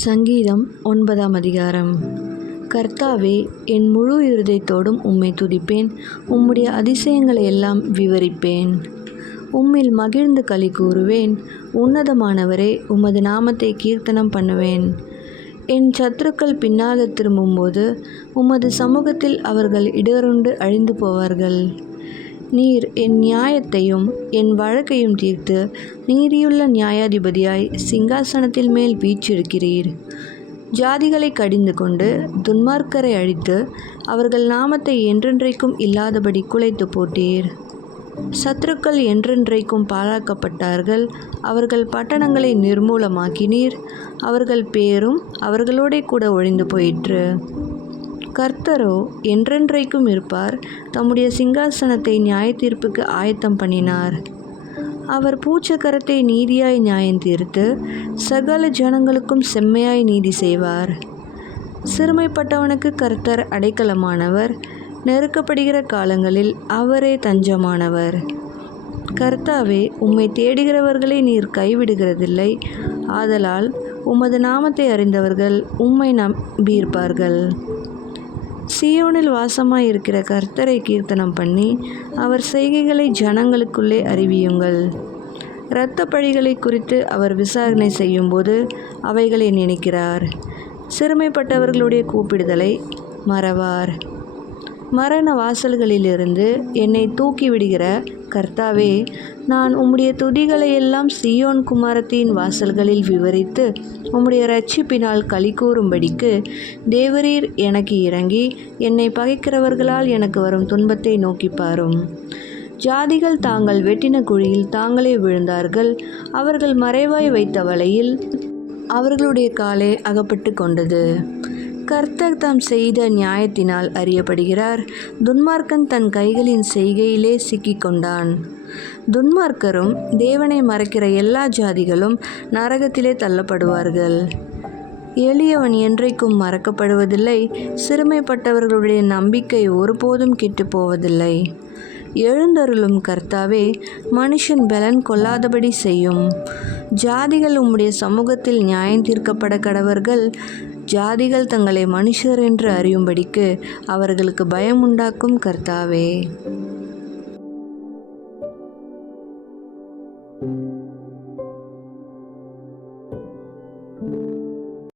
சங்கீதம் 9ஆம் அதிகாரம். கர்த்தாவே, என் முழு இருதயத்தோடும் உம்மை துதிப்பேன், உம்முடைய அதிசயங்களை எல்லாம் விவரிப்பேன். உம்மில் மகிழ்ந்து களி கூறுவேன். உன்னதமானவரே, உமது நாமத்தை கீர்த்தனம் பண்ணுவேன். என் சத்துருக்கள் பின்னாக திரும்பும்போது உமது சமூகத்தில் அவர்கள் இடருண்டு அழிந்து போவார்கள். நீர் என் நியாயத்தையும் என் வழக்கையும் தீர்த்து நீதியுள்ள நியாயாதிபதியாய் சிங்காசனத்தில் மேல் வீற்றிருக்கிறீர். ஜாதிகளை கடிந்து கொண்டு துன்மார்க்கரை அழித்து அவர்கள் நாமத்தை என்றென்றைக்கும் இல்லாதபடி குலைத்து போட்டீர். சத்துருக்கள் என்றென்றைக்கும் பாழாக்கப்பட்டார்கள். அவர்கள் பட்டணங்களை நிர்மூலமாக்கினீர். அவர்கள் பேரும் அவர்களோடே கூட ஒழிந்து போயிற்று. கர்த்தரோ என்றென்றைக்கும் இருப்பார். தம்முடைய சிங்காசனத்தை நியாயத்தீர்ப்புக்கு ஆயத்தம் பண்ணினார். அவர் பூச்சக்கரத்தை நீதியாய் நியாயம் தீர்த்து சகல ஜனங்களுக்கும் செம்மையாய் நீதி செய்வார். சிறுமைப்பட்டவனுக்கு கர்த்தர் அடைக்கலமானவர். நெருக்கப்படுகிற காலங்களில் அவரே தஞ்சமானவர். கர்த்தாவே, உம்மை தேடுகிறவர்களை நீர் கைவிடுகிறதில்லை. ஆதலால் உமது நாமத்தை அறிந்தவர்கள் உம்மை நம்பியிருப்பார்கள். சீயோனில் வாசமாயிருக்கிற கர்த்தரை கீர்த்தனம் பண்ணி அவர் செய்கைகளை ஜனங்களுக்குள்ளே அறிவியுங்கள். இரத்த பழிகளை குறித்து அவர் விசாரணை செய்யும்போது அவைகளை நினைக்கிறார். சிறுமைப்பட்டவர்களுடைய கூப்பிடுதலை மறவார். மரண வாசல்களிலிருந்து என்னை தூக்கி விடுகிற கர்த்தாவே, நான் உம்முடைய துதிகளையெல்லாம் சீயோன் குமாரத்தின் வாசல்களில் விவரித்து உம்முடைய இரட்சிப்பினால் களி கூறும்படிக்கு தேவரீர் எனக்கு இறங்கி என்னை பகைக்கிறவர்களால் எனக்கு வரும் துன்பத்தை நோக்கி பாரும். ஜாதிகள் தாங்கள் வெட்டின குழியில் தாங்களே விழுந்தார்கள். அவர்கள் மறைவாய் வைத்த வலையில் அவர்களுடைய காலே அகப்பட்டு கொண்டது. கர்த்தர் தாம் செய்த நியாயத்தினால் அறியப்படுகிறார். துன்மார்க்கன் தன் கைகளின் செய்கையிலே சிக்கிக்கொண்டான். துன்மார்க்கரும் தேவனை மறைக்கிற எல்லா ஜாதிகளும் நரகத்திலே தள்ளப்படுவார்கள். எளியவன் என்றைக்கும் மறக்கப்படுவதில்லை. சிறுமைப்பட்டவர்களுடைய நம்பிக்கை ஒருபோதும் கெட்டு போவதில்லை. எழுந்தருளும் கர்த்தாவே, மனுஷன் பலன் கொள்ளாதபடி செய்யும். ஜாதிகள் உம்முடைய சமூகத்தில் நியாயம் தீர்க்கப்பட கடவர்கள். ஜாதிகள் தங்களை மனுஷர் என்று அறியும்படிக்கு அவர்களுக்கு பயமுண்டாக்கும் கர்த்தாவே.